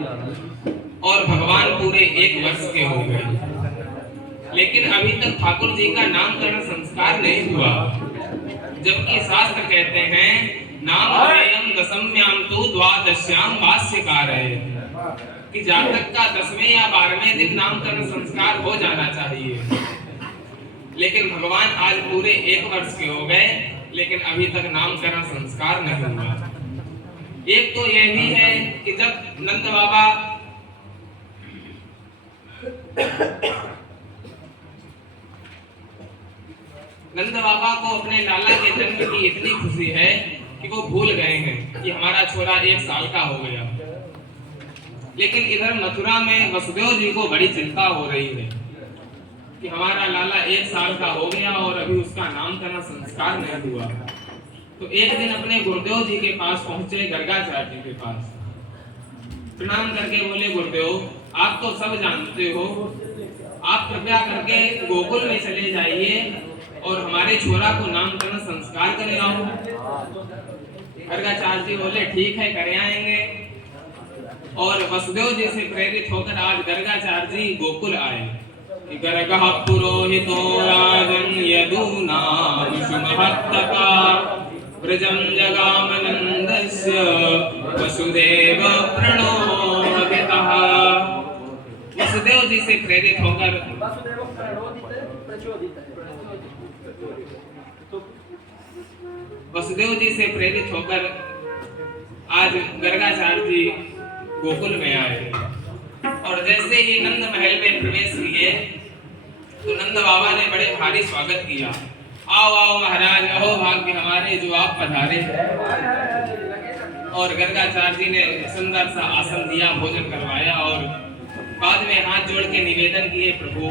और भगवान पूरे 1 वर्ष के हो गए, लेकिन अभी तक ठाकुर जी का नामकरण संस्कार नहीं हुआ। जबकि शास्त्र कहते हैं नामधेयं दशम्यां तु द्वादश्यां भाष्यकारः, कि जातक का 10वें या 12वें दिन नामकरण संस्कार हो जाना चाहिए। लेकिन भगवान आज पूरे 1 वर्ष के हो गए, लेकिन अभी तक नामकरण संस्कार नहीं हुआ। एक तो यह भी है कि जब नंद बाबा को अपने लाला के जन्म की इतनी खुशी है कि वो भूल गए हैं कि हमारा छोरा 1 साल का हो गया। लेकिन इधर मथुरा में वसुदेव जी को बड़ी चिंता हो रही है कि हमारा लाला 1 साल का हो गया और अभी उसका नामकरण संस्कार नहीं हुआ। तो एक दिन अपने गुरुदेव जी के पास पहुंचे, गर्गाचार्य जी के पास प्रणाम करके बोले, गुरुदेव आप तो सब जानते हो, आप कृपया करके गोकुल में चले जाइए और हमारे छोरा को नामकरण संस्कार कर लाओ। गर्गाचार्य जी बोले ठीक है, कर आएंगे। और वसुदेव जी से प्रेरित होकर आज गर्गाचार्य जी गोकुल आए। गर्गः पुरोहितो राजन् यदूनां सुमहत्तका व्रजं जगामनन्दस्य वसुदेव प्रणोदितः। वसुदेव जी से प्रेरित होकर आज गर्गाचार्य जी गोकुल में आए। और जैसे ही नंद महल में प्रवेश किए तो नंद बाबा ने बड़े भारी स्वागत किया। आओ आओ महाराज, अहो भाग्य हमारे जो आप पधारे। और गर्गाचार्य जी ने सुंदर सा आसन दिया, भोजन करवाया और बाद में हाथ जोड़ के निवेदन किए, प्रभु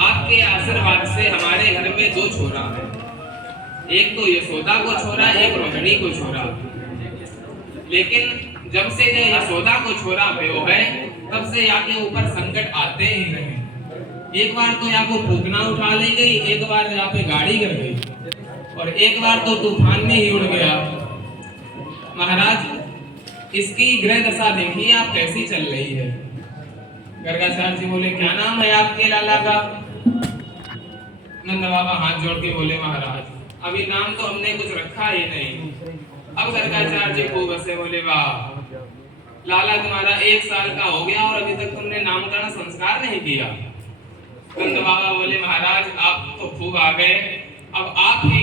आपके आशीर्वाद से हमारे घर में 2 छोरा हैं, एक तो यशोदा को छोरा, एक रोहिणी को छोरा। लेकिन जब से जो यशोदा को छोरा भयो है, तब से यहाँ के ऊपर संकट आते ही रहे। एक बार तो यहाँ को फूकना उठा ली गई, एक बार यहाँ पे गाड़ी गिर गई और एक बार तो तूफान में ही उड़ गया। महाराज इसकी ग्रह दशा देखिए आप कैसी चल रही है। गर्गाचार्य जी बोले, क्या नाम है आपके लाला का? नंद बाबा हाथ जोड़ के बोले, महाराज अभी नाम तो हमने कुछ रखा ही नहीं। अब गर्गाचार्य जी खूब हंसे, बोले, वाह लाला तुम्हारा 1 साल का हो गया और अभी तक तुमने नामकरण संस्कार नहीं किया। नंद बाबा बोले, महाराज आप तो खूब आ गए, अब आप ही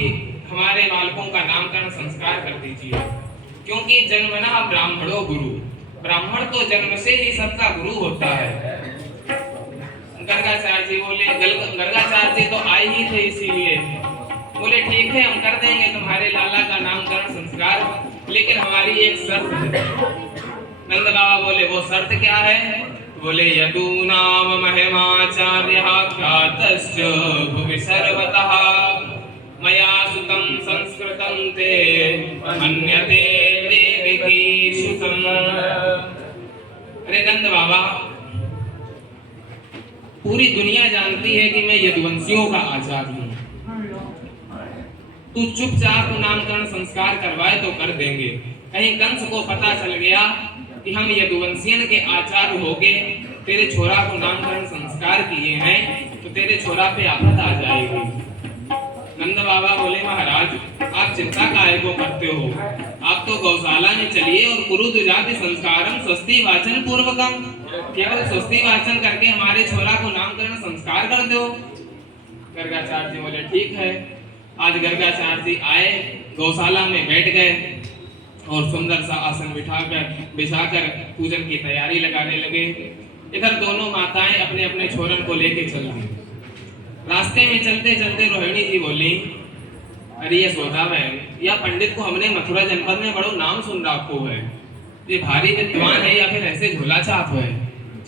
हमारे बालकों का नामकरण संस्कार कर दीजिए, क्योंकि जन्मना ब्राह्मणो गुरु, ब्राह्मण तो जन्म से ही सबका गुरु होता है। गर्गाचार्य जी बोले, गर्गाचार्य जी तो आए ही थे इसीलिए। बोले ठीक है, हम कर देंगे तुम्हारे लाला का नामकरण संस्कार, लेकिन हमारी एक शर्त है। नंद बाबा बोले, वो शर्त क्या है? बोले, यदूनाम महिमाचार्यः ख्यातश्च भुवि सर्वतः मया सुतं संस्कृतं ते मन्यते देविकीसुतं। अरे नंद बाबा, पूरी दुनिया जानती है कि मैं यदुवंशियों का आचार्य हूँ। तू चुपचाप नामकरण संस्कार करवाए तो कर देंगे। कहीं कंस को पता चल गया कि हम यदुवंशियन के आचार्य होके तेरे छोरा को नामकरण संस्कार किए हैं, तो तेरे छोरा पे आफत आ जाएगी। नंद बाबा बोले, महाराज आप चिंता काहे को करते हो? आप तो गौशाला में चलिए और कुरु दुजाति संस्कारम स्वस्ति वाचन पूर्वकम, केवल स्वस्ति वाचन करके हमारे छोरा को नामकरण संस्कार कर दो। गर्गाचार्य जी बोले, ठीक है। आज गर्गाचार्य जी आए, गौशाला में बैठ गए और सुंदर सा आसन बिछाकर पूजन की तैयारी लगाने लगे। इधर दोनों माताएं अपने अपने छोरन को लेके चल दी। रास्ते में चलते चलते रोहिणी जी बोली, अरे ये यशोदा बहन, या पंडित को हमने मथुरा जनपद में बड़ो नाम सुन रखो है, ये भारी विद्वान है या फिर ऐसे झोला छाप है,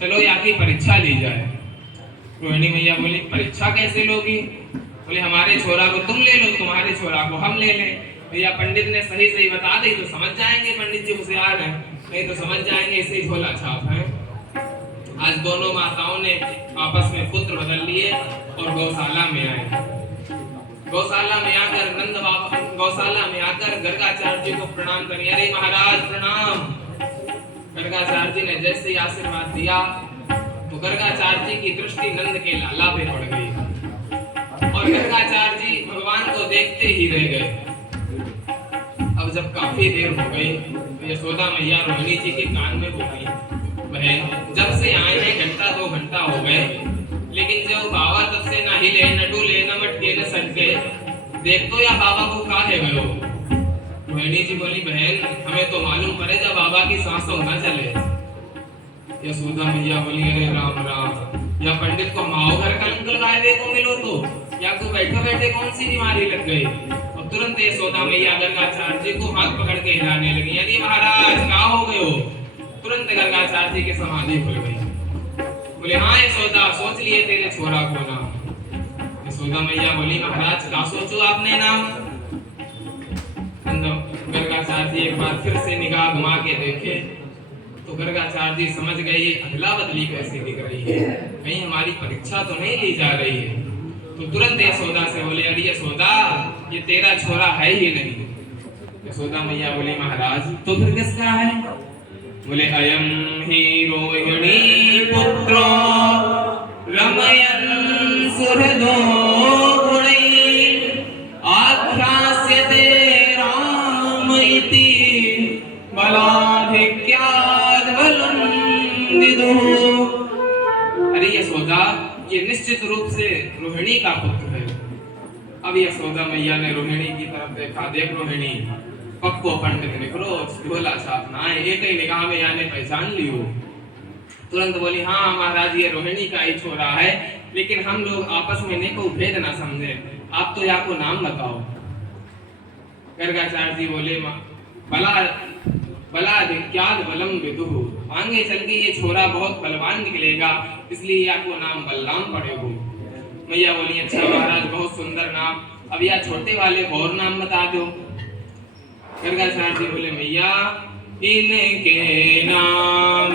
चलो यहाँ की परीक्षा ली जाए। रोहिणी मैया बोली, परीक्षा कैसे लोगी? बोले, हमारे छोरा को तुम ले लो, तुम्हारे छोरा को हम ले लें। भैया पंडित ने सही सही बता दी तो समझ जाएंगे, पंडित जी होशियार हैं, नहीं तो समझ जाएंगे इसे झोला छाप है। आज दोनों माताओं ने आपस में पुत्र बदल लिए और गौशाला में आए। गौशाला में आकर गर्गाचार्य जी को प्रणाम करिए। अरे महाराज प्रणाम। जैसे आशीर्वाद दिया तो गर्गाचार्य जी की दृष्टि नंद के लाला पे पड़ गई और गर्गाचार्य जी भगवान को देखते ही रह गए। अब जब काफी देर हो गई तो यशोदा मैया रोहिणी जी के कान में बोली, बहन जब से आए हैं घंटा 2 घंटा हो गए, लेकिन जो बाबा तब से ना हिले न डूले न मटके न सटके, देख तो या बाबा को कहा है गयो। रोहिणी जी बोली, बहन हमें तो मालूम पड़े जब बाबा की सांसों न चले। यशोदा मैया बोली, अरे राम राम, या पंडित को माओ घर कलंक लगाए देखो मिलो तो, या को बैठे बैठे कौन सी बीमारी लग गई। और तुरंत यशोदा मैया गर्गाचार्य जी को हाथ पकड़ के हिलाने लगी, यानी महाराज क्या हो गए हो। तुरंत गर्गाचार्य जी की समाधि खुल गई। बोले, हाँ यशोदा सोच लिए तेरे छोरा को नाम। यशोदा मैया बोली, महाराज क्या सोचो आपने नाम। गर्गाचार्य जी एक बार फिर से निगाह घुमा के देखे तो गर्गाचार्य जी समझ गए ये अदला बदली कैसी दिख रही है, कहीं हमारी परीक्षा तो नहीं ली जा रही है। तो तुरंत यशोदा से बोले, अरे यशोदा ये तेरा छोरा है ही नहीं। यशोदा मैया बोली, महाराज तो फिर किसका है। बोले, अयम ही रोहिणी पुत्रो रमयन् सुहृदो गुणैः आख्यास्यते राम इति बलाधिक्याद् बलं विदुः। अरे यशोदा ये निश्चित रूप से रोहिणी का पुत्र है। अब यशोदा मैया ने रोहिणी की तरफ देखा, देख रोहिणी पक्को पंडित निकलो ढोला छाप ना एक ही निगाह में याने पहचान लियो। तुरंत बोली, हाँ महाराज ये रोहिणी का ही छोरा है, लेकिन हम लोग आपस में neko भेद ना समझे, आप तो आपको नाम बताओ। गर्गाचार्य जी बोले, बलाधिक्याद् बलं विदुः, आगे चल के ये छोरा बहुत बलवान निकलेगा, इसलिए आपको नाम बलराम पड़ेगा। मैया बोली, अच्छा महाराज बहुत सुंदर नाम, अब या छोटे वाले को और नाम बता दो। गर्गाचार्य जी बोले, मैया इनके नाम